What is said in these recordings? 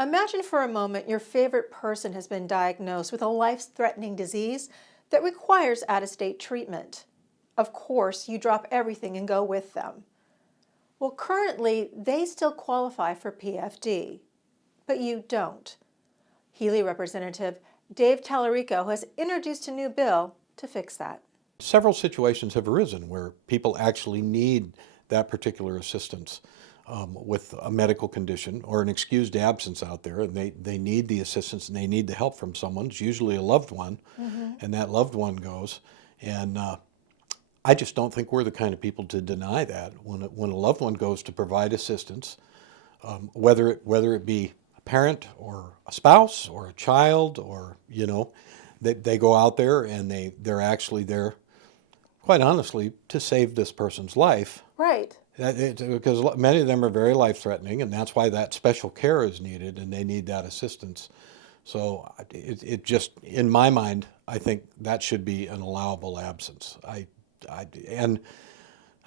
Imagine for a moment your favorite person has been diagnosed with a life-threatening disease that requires out-of-state treatment. Of course, you drop everything and go with them. Well, currently, they still qualify for PFD, but you don't. Juneau Representative Talerico has introduced a new bill to fix that. Several situations have arisen where people actually need that particular assistance with a medical condition or an excused absence out there, and they need the assistance and they need the help from someone. It's usually a loved one, and that loved one goes. And I just don't think we're the kind of people to deny that. When a loved one goes to provide assistance, whether it be a parent or a spouse or a child, or they go out there and they're actually there, quite honestly, to save this person's life. Right. Because many of them are very life-threatening, and that's why that special care is needed, and they need that assistance. So it just, in my mind, I think that should be an allowable absence. And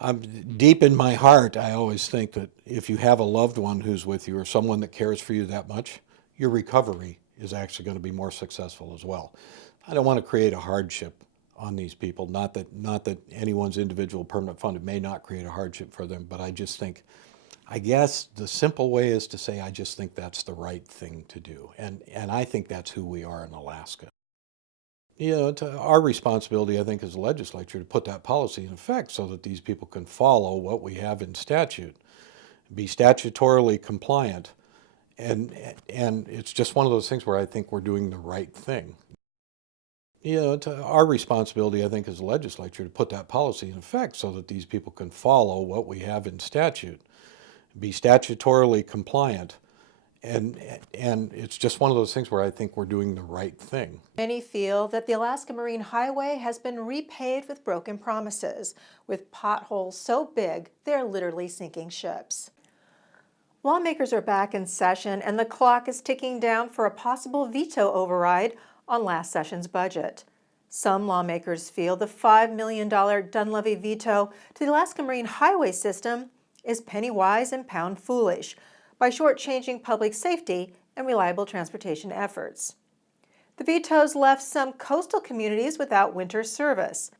I'm deep in my heart, I always think that if you have a loved one who's with you or someone that cares for you that much, your recovery is actually going to be more successful as well. I don't want to create a hardship on these people. Not that anyone's individual permanent fund may not create a hardship for them, but I just think, I guess the simple way is to say I just think that's the right thing to do. And I think that's who we are in Alaska. It's our responsibility, I think, as a legislature to put that policy in effect so that these people can follow what we have in statute, be statutorily compliant. And it's just one of those things where I think we're doing the right thing. It's our responsibility, I think, as a legislature to put that policy in effect so that these people can follow what we have in statute, be statutorily compliant. And it's just one of those things where I think we're doing the right thing. Many feel that the Alaska Marine Highway has been repaved with broken promises, with potholes so big they're literally sinking ships. Lawmakers are back in session, and the clock is ticking down for a possible veto override on last session's budget. Some lawmakers feel the $5 million Dunleavy veto to the Alaska Marine Highway system is penny-wise and pound-foolish by shortchanging public safety and reliable transportation efforts. The vetoes left some coastal communities without winter service.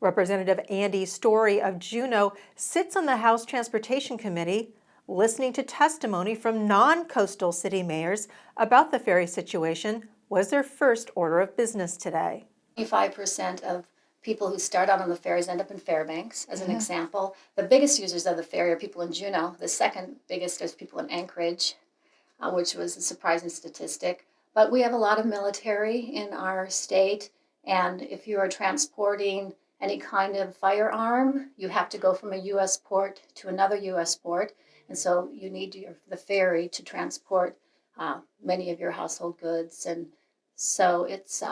Representative Andi Story of Juneau sits on the House Transportation Committee, listening to testimony from non-coastal city mayors about the ferry situation was their first order of business today. 25% of people who start out on the ferries end up in Fairbanks, as an example. The biggest users of the ferry are people in Juneau. The second biggest is people in Anchorage, which was a surprising statistic. But we have a lot of military in our state, and if you are transporting any kind of firearm, you have to go from a U.S. port to another U.S. port, and so you need the ferry to transport many of your household goods, and so it's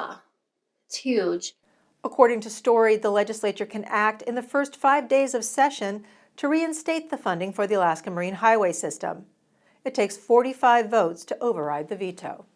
huge. According to Story, the legislature can act in the first 5 days of session to reinstate the funding for the Alaska Marine Highway system. It takes 45 votes to override the veto.